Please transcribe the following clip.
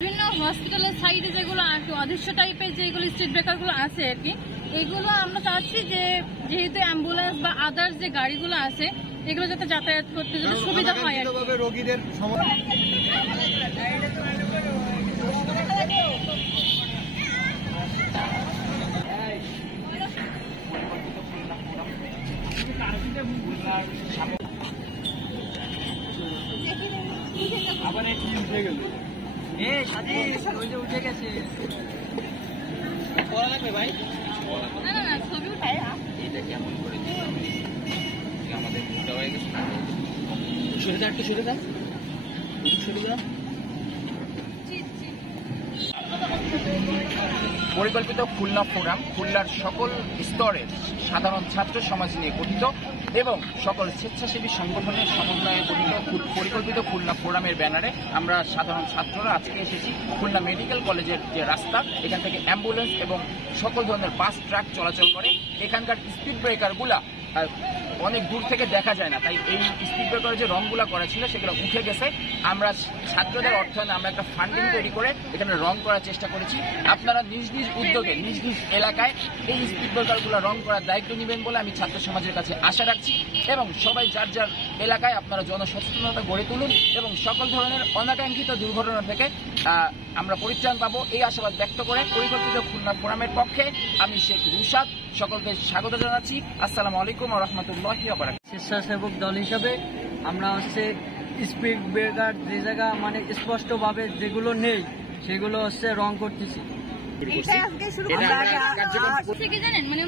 বিভিন্ন হসপিটালের সাইডে যেগুলো আর কি অদৃশ্য টাইপের যেগুলো স্ট্রিট ব্রেকার গুলো আছে আর কি, এগুলো আমরা চাচ্ছি যে যেহেতু অ্যাম্বুলেন্স বা আদার্স যে গাড়িগুলো আছে এগুলো যাতে যাতায়াত করতে যাতে সুবিধা হয় আর কি। রোগীদের আবার উঠে গেল উঠে গেছে পড়া লাগবে ভাই। না না না ছবি উঠাই এটা কেমন করে আমাদের ভুলটা হয়ে গেছে। সরে দাও, একটু সরে দাও, সরে দাও। পরিকল্পিত খুলনা ফোরাম খুলনার সকল স্তরের সাধারণ ছাত্র সমাজ নিয়ে গঠিত এবং সকল স্বেচ্ছাসেবী সংগঠনের সমন্বয়ে গঠিত পরিকল্পিত খুলনা ফোরামের ব্যানারে আমরা সাধারণ ছাত্ররা আজকে এসেছি খুলনা মেডিকেল কলেজের যে রাস্তা, এখান থেকে অ্যাম্বুলেন্স এবং সকল ধরনের বাস ট্রাক চলাচল করে। এখানকার স্পিড ব্রেকারগুলা অনেক দূর থেকে দেখা যায় না, তাই এই স্পিড ব্রেকারের যে রংগুলা করা ছিল সেগুলো উঠে গেছে। আমরা ছাত্রদের অর্থায়নে আমরা একটা ফান্ডিং তৈরি করে এখানে রং করার চেষ্টা করেছি। আপনারা নিজ নিজ উদ্যোগে নিজ নিজ এলাকায় এই স্পিড ব্রেকারগুলো রং করার দায়িত্ব নেবেন বলে আমি ছাত্র সমাজের কাছে আশা রাখছি এবং সবাই যার যার এলাকায় আপনারা জনসচেতনতা গড়ে তুলুন এবং সকল ধরনের অনাকাঙ্ক্ষিত দুর্ঘটনা থেকে আমরা পরিত্রাণ পাবো এই আশাবাদ ব্যক্ত করে পরিকল্পিত খুলনা ফোরামের পক্ষে আমি শেখ রুশাদ সকলকে স্বাগত জানাচ্ছি। আসসালামু আলাইকুম ওয়া রাহমাতুল্লাহি ওয়া বারাকাতুহু। স্বেচ্ছাসেবক দল হিসাবে আমরা স্পিড ব্রেকার যে জায়গা স্পষ্টভাবে যেগুলো নেই সেগুলো রং করতেছি। জানেন মানে